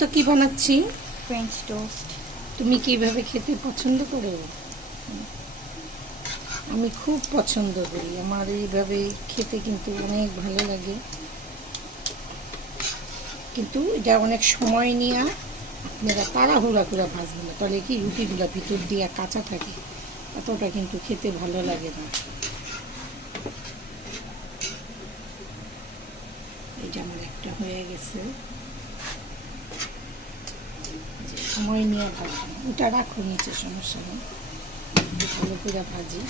তো কি বানাচ্ছি? French toast. তুমি কিভাবে খেতে পছন্দ করো? আমি খুব পছন্দ করি, আমার এইভাবে খেতে কিন্তু অনেক ভালো লাগে। কিন্তু এটা অনেক সময় নিয়ে আপনারা তাড়াহুড়া করে ভাজবেন না, তাহলে কি রুটিগুলো ভিতর দিয়ে কাঁচা থাকে, এতটা কিন্তু খেতে ভালো লাগে না। এইটা আমার একটা হয়ে গেছে, সময় নিয়ে ভাজবেন, ওটা রাখো নিচে, সমস্যা নেই। ভালো করে ভাজি,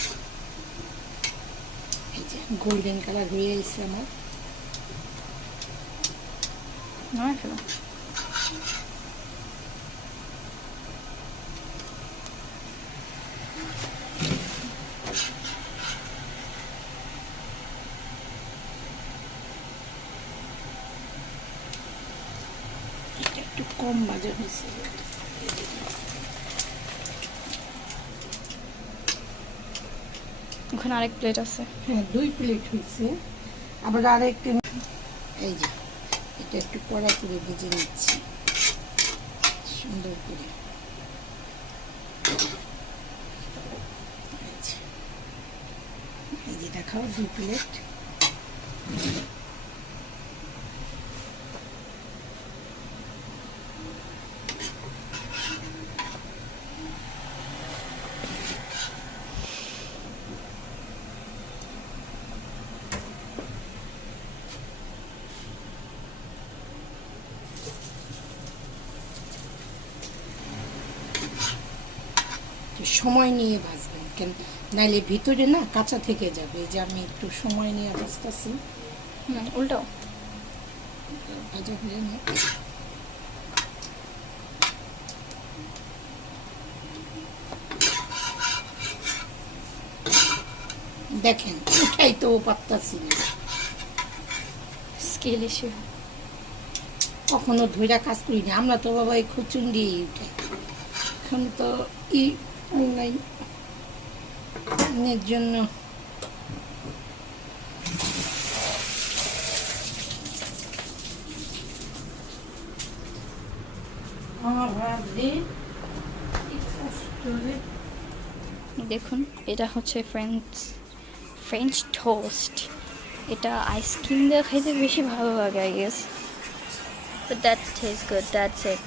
এই যে গোল্ডেন কালার হয়ে এসেছে আমার। নয় ফেলো। এটা একটু কম ভাজা হয়েছে। ওখানে আরেক প্লেট আছে। হ্যাঁ, 2 প্লেট হয়েছে, আবার আরেকটা। এই যে এটা একটু কড়া করে ভেজে নিচ্ছি সুন্দর করে। এই যে দেখাও 2 প্লেট। সময় নিয়ে ভাজবেন, কেন নাইলে ভিতরে না কাঁচা থেকে যাবে। এই যে আমি একটু সময় নিয়ে ভাজতেছি। উল্টাও। ভাজা হয়ে না, দেখেন উঠাই তো পারতাছি না, স্কেল ইস্যু। কখনো ধৈরা কাজ করি না আমরা তো, বাবা এই খুচুন দিয়েই উঠে। এখন তো নাই এর জন্য। দেখুন, এটা হচ্ছে ফ্রেঞ্চ টোস্ট। এটা আইসক্রিম দিয়ে খেতে বেশি ভালো লাগে, I guess. But that's taste good, that's it.